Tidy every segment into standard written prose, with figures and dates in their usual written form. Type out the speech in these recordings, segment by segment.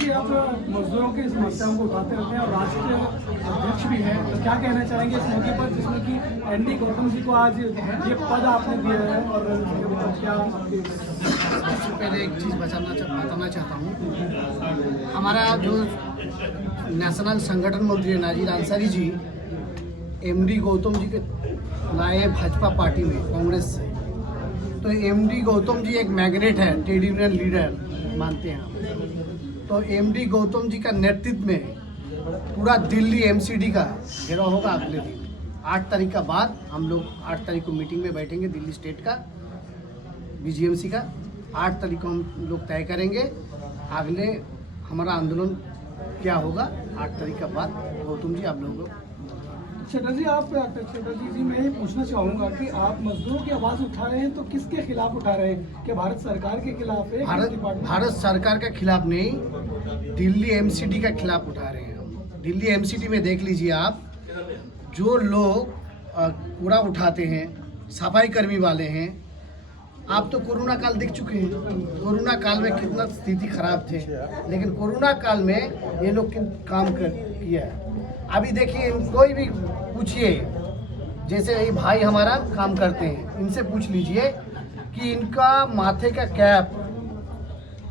जी, आप मजदूरों की समस्याओं को उठाते रहते हैं और राष्ट्रीय अध्यक्ष भी हैं, तो क्या कहना चाहेंगे इस मौके पर जिसमें कि एनडी गौतम जी को आज ये पद आपने दिया है और क्या आपके? सबसे पहले एक चीज़ बताना चाहता हूँ। हमारा जो नेशनल संगठन मंत्री नाजिर अंसारी जी एमडी गौतम जी के लाए भाजपा पार्टी में कांग्रेस से। तो एमडी गौतम जी एक मैग्नेट है, ट्रेड यूनियन लीडर मानते हैं हम। तो एमडी गौतम जी का नेतृत्व में पूरा दिल्ली एमसीडी का घेराव होगा अगले दिन 8 तारीख का बाद। हम लोग 8 तारीख को मीटिंग में बैठेंगे दिल्ली स्टेट का बीजीएमसी का। 8 तारीख को हम लोग तय करेंगे अगले हमारा आंदोलन क्या होगा। 8 तारीख का बाद गौतम जी आप लोगों को। चटर्जी जी, मैं ये पूछना चाहूँगा कि आप मजदूरों की आवाज़ उठा रहे हैं तो किसके खिलाफ उठा रहे हैं? क्या भारत सरकार के खिलाफ है? भारत सरकार के खिलाफ नहीं, दिल्ली एमसीडी का खिलाफ उठा रहे हैं हम। दिल्ली एमसीडी में देख लीजिए आप, जो लोग कूड़ा उठाते हैं, सफाई कर्मी वाले हैं। आप तो कोरोना काल देख चुके हैं, कोरोना काल में कितना स्थिति खराब थे, लेकिन कोरोना काल में ये लोग काम किया है। अभी देखिए, कोई भी पूछिए, जैसे ये भाई हमारा काम करते हैं, इनसे पूछ लीजिए कि इनका माथे का कैप,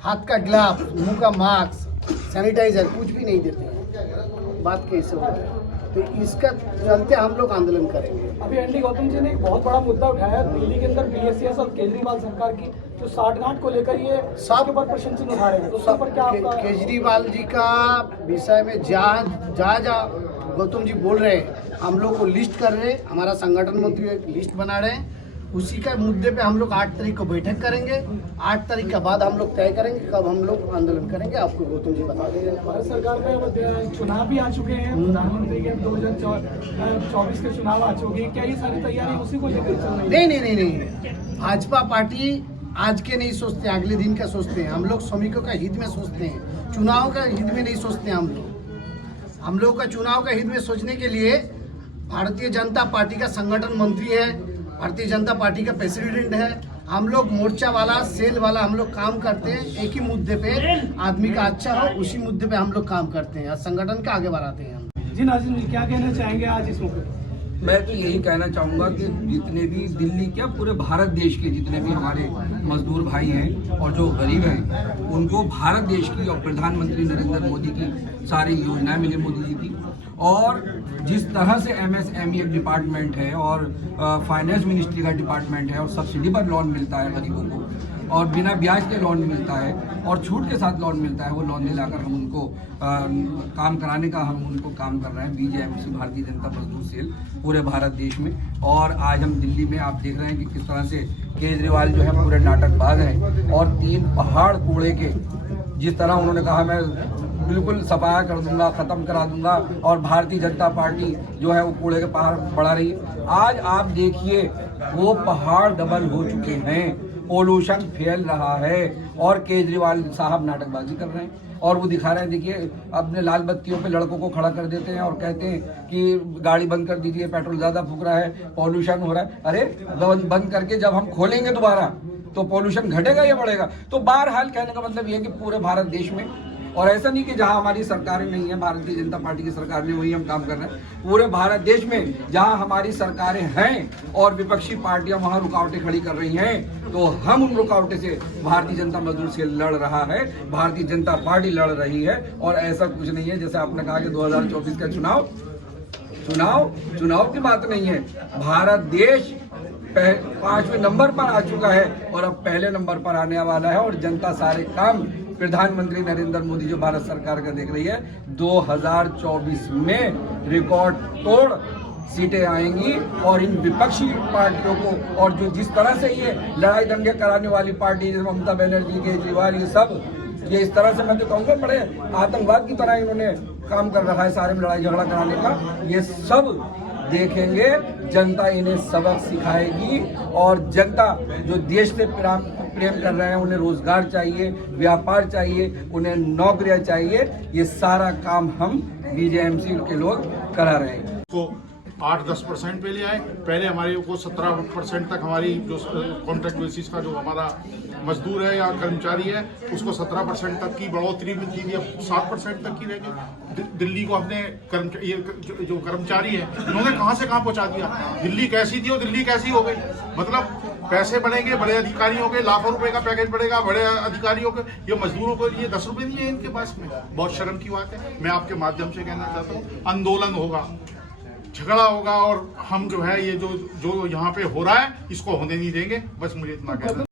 हाथ का ग्लव, मुंह का मास्क, सैनिटाइजर कुछ भी नहीं देते हैं। बात कैसे हो रही है? तो इसका चलते हम लोग आंदोलन करेंगे। अभी एनडी गौतम जी ने एक बहुत बड़ा मुद्दा उठाया दिल्ली के अंदर बीएसएस और केजरीवाल सरकार की जो साठगांठ को लेकर ये सबके ऊपर प्रश्न चिन्ह उठा रहे हैं, तो सब पर क्या आपका? केजरीवाल जी का विषय में जहाँ गौतम जी बोल रहे हैं, हम लोग को लिस्ट कर रहे हैं, हमारा संगठन मंत्री एक लिस्ट बना रहे हैं। उसी का मुद्दे पे हम लोग 8 तारीख को बैठक करेंगे। 8 तारीख के बाद हम लोग तय करेंगे कब हम लोग आंदोलन करेंगे, आपको गौतम जी बता देंगे। भारत सरकार में चुनाव भी आ चुके हैं, प्रधानमंत्री के 2024 के चुनाव आ चुके हैं, क्या ये सारी तैयारी उसी को लेकर चल रही है? नहीं। भाजपा पार्टी आज के नहीं सोचते, अगले दिन का सोचते हैं। हम लोग श्रमिकों का हित में सोचते हैं, चुनाव का हित में नहीं सोचते। हम लोग का चुनाव का हित में सोचने के लिए भारतीय जनता पार्टी का संगठन मंत्री है, भारतीय जनता पार्टी का प्रेसिडेंट है। हम लोग मोर्चा वाला, सेल वाला हम लोग काम करते हैं। एक ही मुद्दे पे आदमी का अच्छा हो, उसी मुद्दे पे हम लोग काम करते हैं, संगठन का आगे बढ़ाते हैं हम। जी नाज़रीन जी, क्या कहना चाहेंगे आज इस मौके पर? मैं तो यही कहना चाहूँगा कि जितने भी दिल्ली क्या पूरे भारत देश के जितने भी हमारे मजदूर भाई हैं और जो गरीब हैं, उनको भारत देश की और प्रधानमंत्री नरेंद्र मोदी की सारी योजनाएं मिली मोदी जी की। और जिस तरह से एमएसएमई एक डिपार्टमेंट है और फाइनेंस मिनिस्ट्री का डिपार्टमेंट है और सब्सिडी पर लोन मिलता है गरीबों को, और बिना ब्याज के लोन मिलता है और छूट के साथ लोन मिलता है, वो लोन दिलाकर हम उनको काम कराने का हम उनको काम कर रहे हैं। बीजेएमसी भारतीय जनता मजदूर सेल पूरे भारत देश में। और आज हम दिल्ली में आप देख रहे हैं कि किस तरह से केजरीवाल जो है पूरे नाटकबाज हैं और 3 पहाड़ कूड़े के, जिस तरह उन्होंने कहा मैं बिल्कुल सफाया कर दूंगा, ख़त्म करा दूंगा, और भारतीय जनता पार्टी जो है वो कूड़े के पहाड़ बढ़ा रही है। आज आप देखिए वो पहाड़ डबल हो चुके हैं, पोल्यूशन फैल रहा है और केजरीवाल साहब नाटकबाजी कर रहे हैं और वो दिखा रहे हैं। देखिए, अपने लाल बत्तियों पे लड़कों को खड़ा कर देते हैं और कहते हैं कि गाड़ी बंद कर दीजिए, पेट्रोल ज़्यादा फूक रहा है, पॉल्यूशन हो रहा है। अरे बंद करके जब हम खोलेंगे दोबारा तो पॉल्यूशन घटेगा या बढ़ेगा? तो बहरहाल कहने का मतलब ये है कि पूरे भारत देश में, और ऐसा नहीं कि जहां हमारी सरकारें नहीं है, भारतीय जनता पार्टी की सरकार ने, वही हम काम कर रहे हैं। पूरे भारत देश में जहां हमारी सरकारें हैं और विपक्षी पार्टियां वहां रुकावटें खड़ी कर रही हैं, तो हम उन रुकावटें से भारतीय जनता मजदूर सेल लड़ रहा है, भारतीय जनता पार्टी लड़ रही है। और ऐसा कुछ नहीं है जैसे आपने कहा कि 2024 का चुनाव की बात नहीं है। भारत देश 5वें नंबर पर आ चुका है और अब पहले नंबर पर आने वाला है। और जनता सारे काम प्रधानमंत्री नरेंद्र मोदी जो भारत सरकार का देख रही है, 2024 में रिकॉर्ड तोड़ सीटें आएंगी। और इन विपक्षी पार्टियों को, और जो जिस तरह से ये लड़ाई दंगे कराने वाली पार्टी जैसे ममता बनर्जी, केजरीवाल, ये इस तरह से मैं तो कहूँगा बड़े आतंकवाद की तरह इन्होंने काम कर रखा है सारे में लड़ाई झगड़ा कराने का। ये सब देखेंगे, जनता इन्हें सबक सिखाएगी। और जनता जो देश से प्रेम कर रहे हैं, उन्हें रोजगार चाहिए, व्यापार चाहिए, उन्हें नौकरियां चाहिए। ये सारा काम हम बीजेएमसी के लोग करा रहे हैं। 8-10% पे ले आए। पहले हमारे को 17% तक हमारी जो कॉन्ट्रैक्ट बेसिस का जो हमारा मजदूर है या कर्मचारी है उसको 17% तक की बढ़ोतरी मिलती थी, अब 7% तक की रह गई। दिल्ली को अपने जो कर्मचारी है उन्होंने कहाँ से कहाँ पहुँचा दिया। दिल्ली कैसी थी और दिल्ली कैसी हो गई। मतलब पैसे बढ़ेंगे, बड़े अधिकारियों के लाखों रुपए का पैकेज बढ़ेगा, बड़े अधिकारियों के, ये मजदूरों को ये 10 रुपए नहीं है इनके पास में। बहुत शर्म की बात है। मैं आपके माध्यम से कहना चाहता हूँ, आंदोलन होगा, झगड़ा होगा और हम जो है ये जो यहाँ पे हो रहा है इसको होने नहीं देंगे। बस मुझे इतना कहना है।